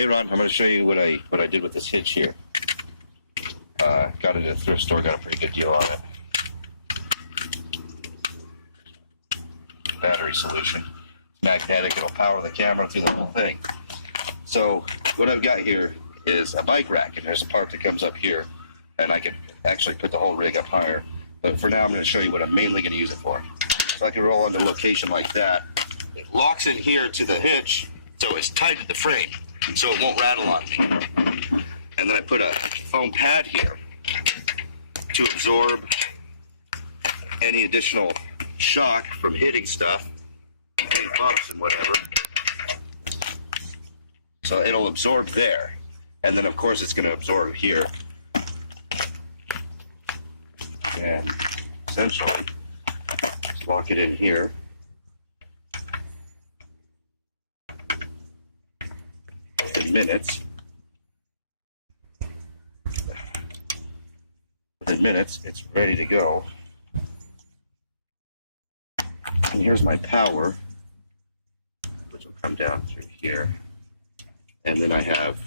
Hey Ron, I'm going to show you what I did with this hitch here. Got it at a thrift store, got a pretty good deal on it. Battery solution. It's magnetic, it'll power the camera through the whole thing. So what I've got here is a bike rack, and there's a part that comes up here, and I can actually put the whole rig up higher. But for now, I'm going to show you what I'm mainly going to use it for. So I can roll into location like that. It locks in here to the hitch, so it's tight to the frame, so it won't rattle on me. And then I put a foam pad here to absorb any additional shock from hitting stuff, pops and whatever. So it'll absorb there. And then of course it's going to absorb here. And essentially, just lock it in here. In minutes. Within minutes, it's ready to go. And here's my power, which will come down through here. And then I have,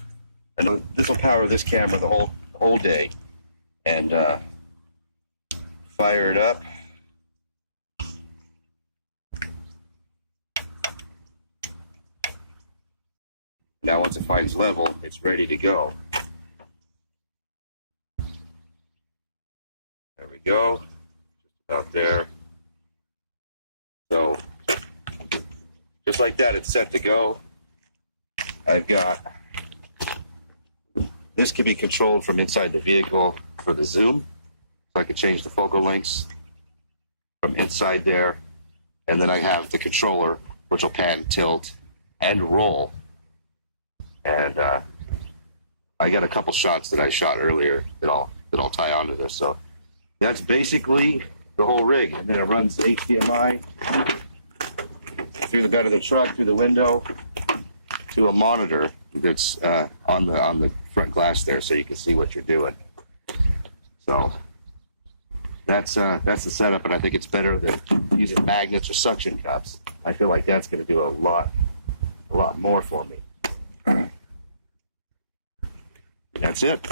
and this will power this camera the whole day. And fire it up. Now once it finds level, it's ready to go. There we go. Just out there. So, just like that, it's set to go. I've got, this can be controlled from inside the vehicle for the zoom. So I can change the focal lengths from inside there. And then I have the controller, which will pan, tilt, and roll. And I got a couple shots that I shot earlier that I'll tie onto this. So that's basically the whole rig. And then it runs HDMI through the bed of the truck, through the window, to a monitor that's on the front glass there, so you can see what you're doing. So that's the setup, and I think it's better than using magnets or suction cups. I feel like that's going to do a lot more for me. That's it.